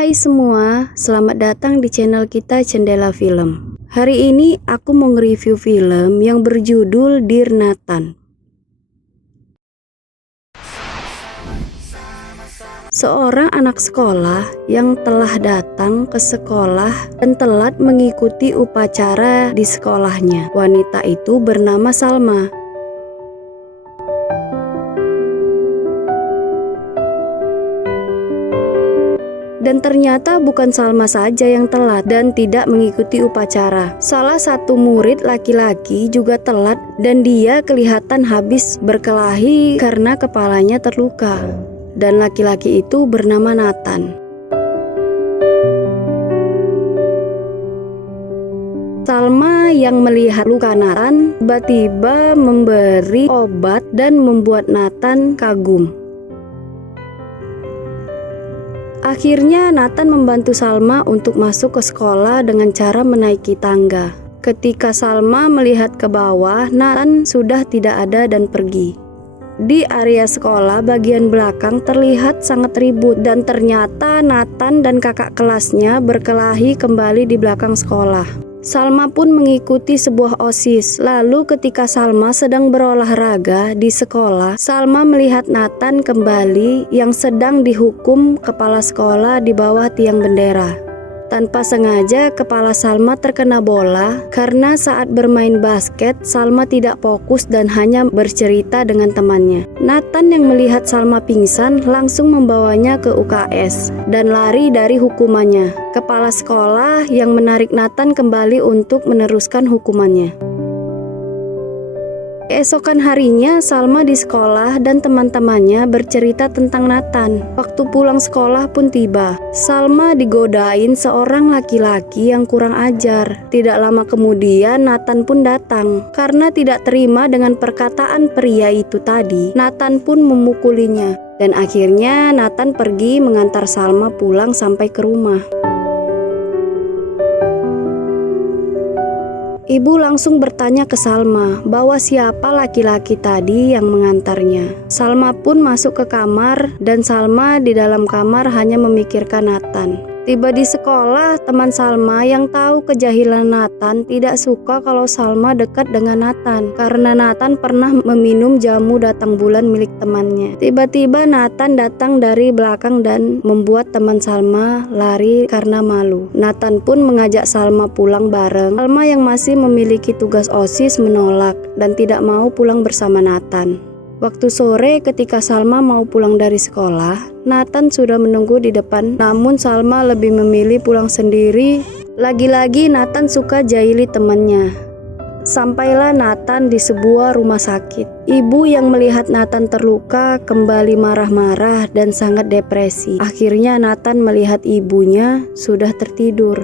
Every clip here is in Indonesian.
Hai semua, selamat datang di channel kita Cendela Film. Hari ini aku mau nge-review film yang berjudul Dear Nathan. Seorang anak sekolah yang telah datang ke sekolah dan telat mengikuti upacara di sekolahnya. Wanita itu bernama Salma. Dan ternyata bukan Salma saja yang telat dan tidak mengikuti upacara. Salah satu murid laki-laki juga telat dan dia kelihatan habis berkelahi karena kepalanya terluka. Dan laki-laki itu bernama Nathan. Salma yang melihat luka Nathan tiba-tiba memberi obat dan membuat Nathan kagum. Akhirnya Nathan membantu Salma untuk masuk ke sekolah dengan cara menaiki tangga. Ketika Salma melihat ke bawah, Nathan sudah tidak ada dan pergi. Di area sekolah bagian belakang terlihat sangat ribut dan ternyata Nathan dan kakak kelasnya berkelahi kembali di belakang sekolah. Salma pun mengikuti sebuah OSIS. Lalu ketika Salma sedang berolahraga di sekolah, Salma melihat Nathan kembali yang sedang dihukum kepala sekolah di bawah tiang bendera. Tanpa sengaja kepala Salma terkena bola karena saat bermain basket Salma tidak fokus dan hanya bercerita dengan temannya. Nathan yang melihat Salma pingsan langsung membawanya ke UKS dan lari dari hukumannya. Kepala sekolah yang menarik Nathan kembali untuk meneruskan hukumannya. Keesokan harinya, Salma di sekolah dan teman-temannya bercerita tentang Nathan. Waktu pulang sekolah pun tiba. Salma digodain seorang laki-laki yang kurang ajar. Tidak lama kemudian, Nathan pun datang. Karena tidak terima dengan perkataan pria itu tadi, Nathan pun memukulinya. Dan akhirnya Nathan pergi mengantar Salma pulang sampai ke rumah. Ibu langsung bertanya ke Salma bahwa siapa laki-laki tadi yang mengantarnya. Salma pun masuk ke kamar dan Salma di dalam kamar hanya memikirkan Nathan. Tiba di sekolah, teman Salma yang tahu kejahilan Nathan tidak suka kalau Salma dekat dengan Nathan karena Nathan pernah meminum jamu datang bulan milik temannya. Tiba-tiba Nathan datang dari belakang dan membuat teman Salma lari karena malu. Nathan pun mengajak Salma pulang bareng. Salma yang masih memiliki tugas OSIS menolak dan tidak mau pulang bersama Nathan. Waktu sore ketika Salma mau pulang dari sekolah, Nathan sudah menunggu di depan. Namun Salma lebih memilih pulang sendiri. Lagi-lagi Nathan suka jahili temannya. Sampailah Nathan di sebuah rumah sakit. Ibu yang melihat Nathan terluka kembali marah-marah dan sangat depresi. Akhirnya Nathan melihat ibunya sudah tertidur.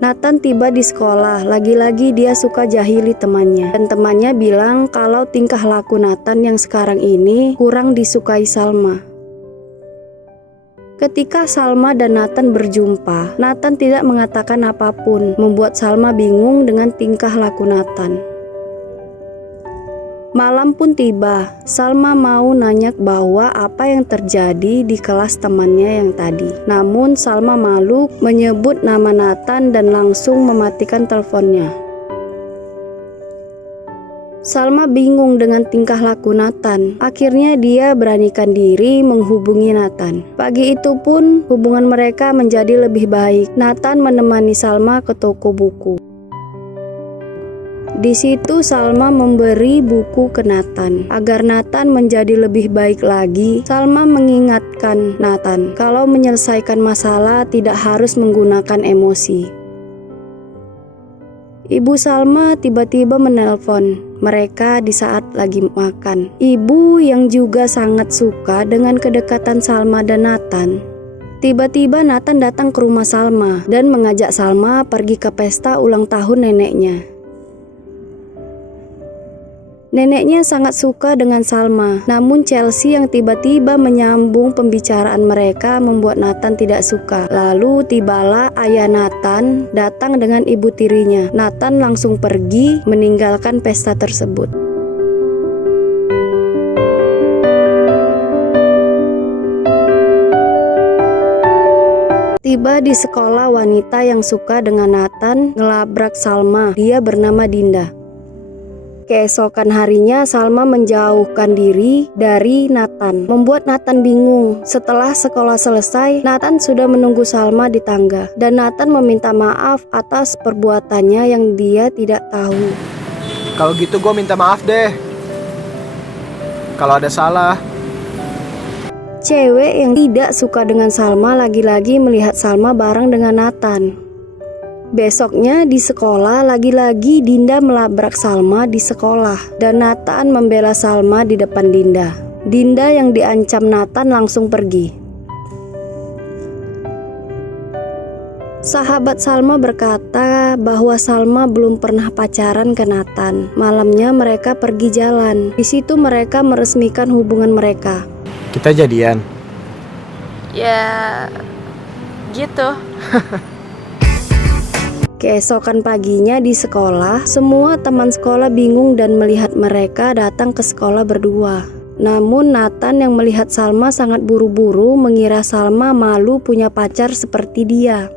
Nathan tiba di sekolah, lagi-lagi dia suka jahili temannya. Dan temannya bilang kalau tingkah laku Nathan yang sekarang ini kurang disukai Salma. Ketika Salma dan Nathan berjumpa, Nathan tidak mengatakan apapun, membuat Salma bingung dengan tingkah laku Nathan. Malam pun tiba, Salma mau nanya bahwa apa yang terjadi di kelas temannya yang tadi. Namun Salma malu menyebut nama Nathan dan langsung mematikan teleponnya. Salma bingung dengan tingkah laku Nathan. Akhirnya dia beranikan diri menghubungi Nathan. Pagi itu pun hubungan mereka menjadi lebih baik. Nathan menemani Salma ke toko buku. Di situ Salma memberi buku ke Nathan. Agar Nathan menjadi lebih baik lagi, Salma mengingatkan Nathan kalau menyelesaikan masalah tidak harus menggunakan emosi. Ibu Salma tiba-tiba menelpon mereka di saat lagi makan. Ibu yang juga sangat suka dengan kedekatan Salma dan Nathan. Tiba-tiba Nathan datang ke rumah Salma dan mengajak Salma pergi ke pesta ulang tahun neneknya. Neneknya sangat suka dengan Salma, namun Chelsea yang tiba-tiba menyambung pembicaraan mereka membuat Nathan tidak suka. Lalu tibalah ayah Nathan datang dengan ibu tirinya. Nathan langsung pergi meninggalkan pesta tersebut. Tiba di sekolah, wanita yang suka dengan Nathan ngelabrak Salma. Dia bernama Dinda. Keesokan harinya Salma menjauhkan diri dari Nathan, membuat Nathan bingung. Setelah sekolah selesai, Nathan sudah menunggu Salma di tangga, dan Nathan meminta maaf atas perbuatannya yang dia tidak tahu. Kalau gitu gue minta maaf deh kalau ada salah. Cewek yang tidak suka dengan Salma lagi-lagi melihat Salma bareng dengan Nathan. Besoknya di sekolah, lagi-lagi Dinda melabrak Salma di sekolah, dan Nathan membela Salma di depan Dinda. Dinda yang diancam Nathan langsung pergi. Sahabat Salma berkata bahwa Salma belum pernah pacaran ke Nathan. Malamnya mereka pergi jalan. Di situ mereka meresmikan hubungan mereka. Kita jadian? Ya, gitu. Keesokan paginya di sekolah, semua teman sekolah bingung dan melihat mereka datang ke sekolah berdua. Namun Nathan yang melihat Salma sangat buru-buru mengira Salma malu punya pacar seperti dia.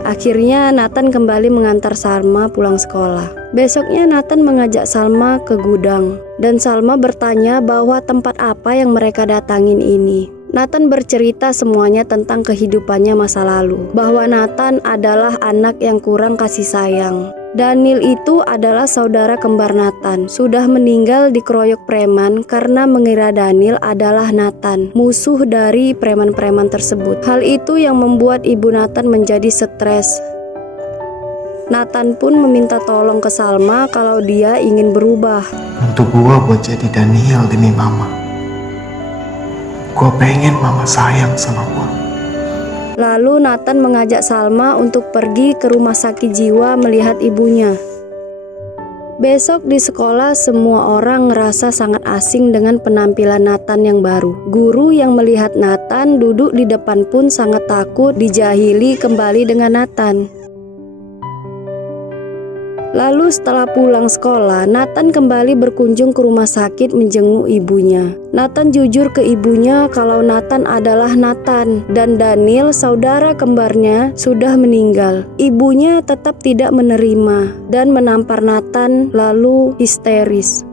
Akhirnya Nathan kembali mengantar Salma pulang sekolah. Besoknya Nathan mengajak Salma ke gudang, dan Salma bertanya bahwa tempat apa yang mereka datangin ini. Nathan bercerita semuanya tentang kehidupannya masa lalu, bahwa Nathan adalah anak yang kurang kasih sayang. Daniel itu adalah saudara kembar Nathan, sudah meninggal dikeroyok preman karena mengira Daniel adalah Nathan, musuh dari preman-preman tersebut. Hal itu yang membuat ibu Nathan menjadi stres. Nathan pun meminta tolong ke Salma kalau dia ingin berubah. Untuk gua buat jadi Daniel demi mama. Gua pengen mama sayang sama gua. Lalu Nathan mengajak Salma untuk pergi ke rumah sakit jiwa melihat ibunya. Besok di sekolah semua orang ngerasa sangat asing dengan penampilan Nathan yang baru. Guru yang melihat Nathan duduk di depan pun sangat takut dijahili kembali dengan Nathan. Lalu setelah pulang sekolah, Nathan kembali berkunjung ke rumah sakit menjenguk ibunya. Nathan jujur ke ibunya kalau Nathan adalah Nathan dan Daniel, saudara kembarnya, sudah meninggal. Ibunya tetap tidak menerima dan menampar Nathan lalu histeris.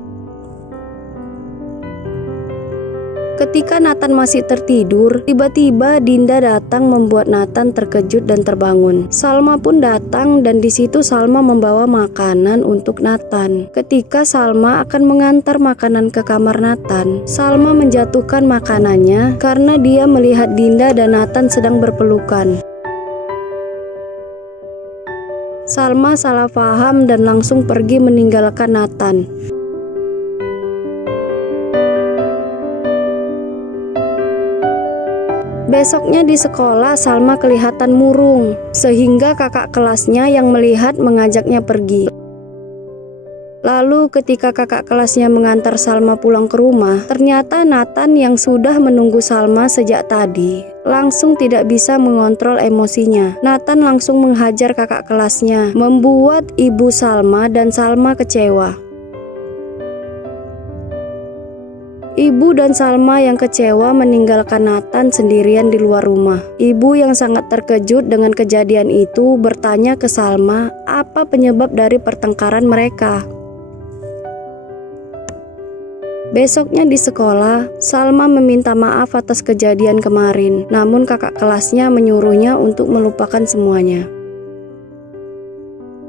Ketika Nathan masih tertidur, tiba-tiba Dinda datang membuat Nathan terkejut dan terbangun. Salma pun datang dan di situ Salma membawa makanan untuk Nathan. Ketika Salma akan mengantar makanan ke kamar Nathan, Salma menjatuhkan makanannya karena dia melihat Dinda dan Nathan sedang berpelukan. Salma salah paham dan langsung pergi meninggalkan Nathan. Besoknya di sekolah, Salma kelihatan murung, sehingga kakak kelasnya yang melihat mengajaknya pergi. Lalu ketika kakak kelasnya mengantar Salma pulang ke rumah, ternyata Nathan yang sudah menunggu Salma sejak tadi langsung tidak bisa mengontrol emosinya. Nathan langsung menghajar kakak kelasnya, membuat ibu Salma dan Salma kecewa. Ibu dan Salma yang kecewa meninggalkan Nathan sendirian di luar rumah. Ibu yang sangat terkejut dengan kejadian itu bertanya ke Salma apa penyebab dari pertengkaran mereka. Besoknya di sekolah, Salma meminta maaf atas kejadian kemarin, namun kakak kelasnya menyuruhnya untuk melupakan semuanya.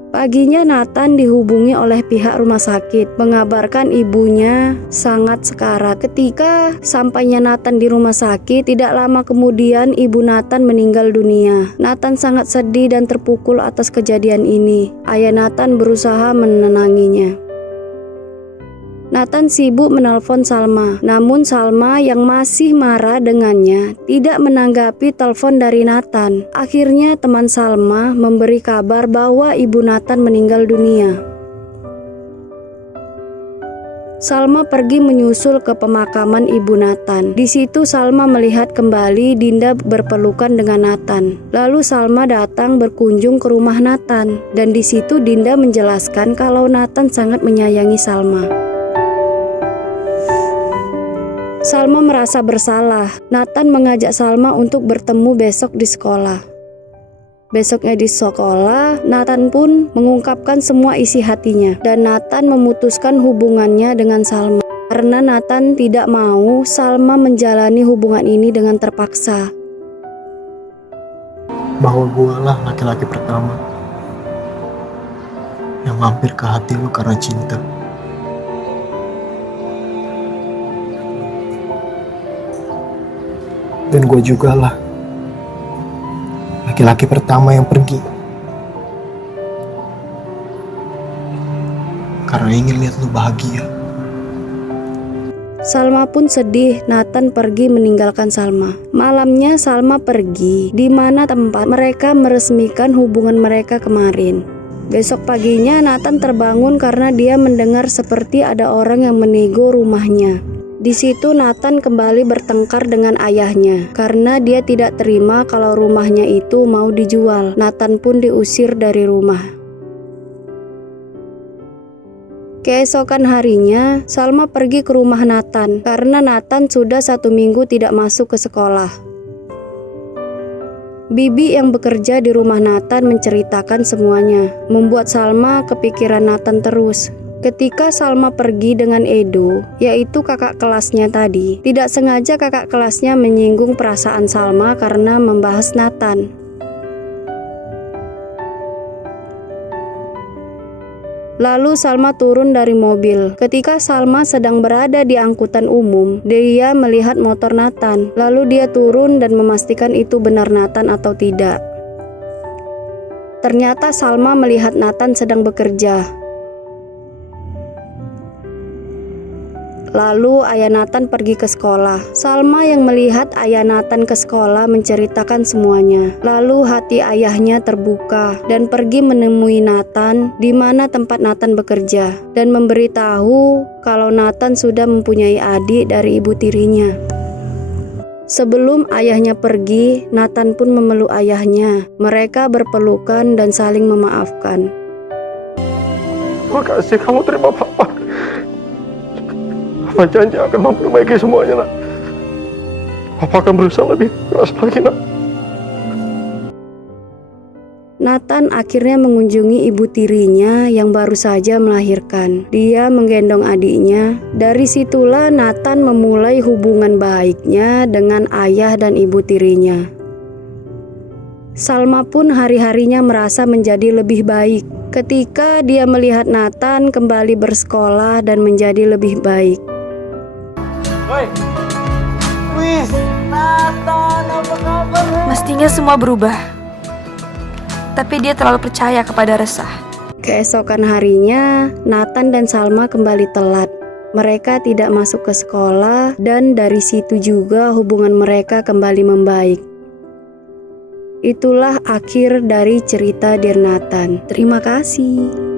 Paginya Nathan dihubungi oleh pihak rumah sakit, mengabarkan ibunya sangat sekarat. Ketika sampainya Nathan di rumah sakit, tidak lama kemudian ibu Nathan meninggal dunia. Nathan sangat sedih dan terpukul atas kejadian ini. Ayah Nathan berusaha menenanginya. Nathan sibuk menelpon Salma, namun Salma yang masih marah dengannya tidak menanggapi telepon dari Nathan. Akhirnya teman Salma memberi kabar bahwa ibu Nathan meninggal dunia. Salma pergi menyusul ke pemakaman ibu Nathan. Di situ Salma melihat kembali Dinda berpelukan dengan Nathan. Lalu Salma datang berkunjung ke rumah Nathan, dan di situ Dinda menjelaskan kalau Nathan sangat menyayangi Salma. Salma merasa bersalah. Nathan mengajak Salma untuk bertemu besok di sekolah. Besoknya di sekolah, Nathan pun mengungkapkan semua isi hatinya dan Nathan memutuskan hubungannya dengan Salma karena Nathan tidak mau Salma menjalani hubungan ini dengan terpaksa. Bahwa gue lah laki-laki pertama yang mampir ke hati lu karena cinta. Dan gue juga lah laki-laki pertama yang pergi karena ingin lihat lu bahagia. Salma pun sedih Nathan pergi meninggalkan Salma. Malamnya Salma pergi di mana tempat mereka meresmikan hubungan mereka kemarin. Besok paginya Nathan terbangun karena dia mendengar seperti ada orang yang menego rumahnya. Di situ Nathan kembali bertengkar dengan ayahnya karena dia tidak terima kalau rumahnya itu mau dijual. Nathan pun diusir dari rumah. Keesokan harinya, Salma pergi ke rumah Nathan karena Nathan sudah 1 minggu tidak masuk ke sekolah. Bibi yang bekerja di rumah Nathan menceritakan semuanya, membuat Salma kepikiran Nathan terus. Ketika Salma pergi dengan Edo, yaitu kakak kelasnya tadi, tidak sengaja kakak kelasnya menyinggung perasaan Salma karena membahas Nathan. Lalu Salma turun dari mobil. Ketika Salma sedang berada di angkutan umum, dia melihat motor Nathan. Lalu dia turun dan memastikan itu benar Nathan atau tidak. Ternyata Salma melihat Nathan sedang bekerja. Lalu ayah Nathan pergi ke sekolah. Salma yang melihat ayah Nathan ke sekolah menceritakan semuanya. Lalu hati ayahnya terbuka dan pergi menemui Nathan di mana tempat Nathan bekerja dan memberitahu kalau Nathan sudah mempunyai adik dari ibu tirinya. Sebelum ayahnya pergi, Nathan pun memeluk ayahnya. Mereka berpelukan dan saling memaafkan. Terima kasih kamu terima papa. Papa janji akan memperbaiki semuanya, nak. Papa akan berusaha lebih keras lagi, nak. Nathan akhirnya mengunjungi ibu tirinya yang baru saja melahirkan. Dia menggendong adiknya. Dari situlah Nathan memulai hubungan baiknya dengan ayah dan ibu tirinya. Salma pun hari-harinya merasa menjadi lebih baik ketika dia melihat Nathan kembali bersekolah dan menjadi lebih baik. Mestinya semua berubah. Tapi dia terlalu percaya kepada resah. Keesokan harinya, Nathan dan Salma kembali telat. Mereka tidak masuk ke sekolah dan dari situ juga hubungan mereka kembali membaik. Itulah akhir dari cerita Dear Nathan. Terima kasih.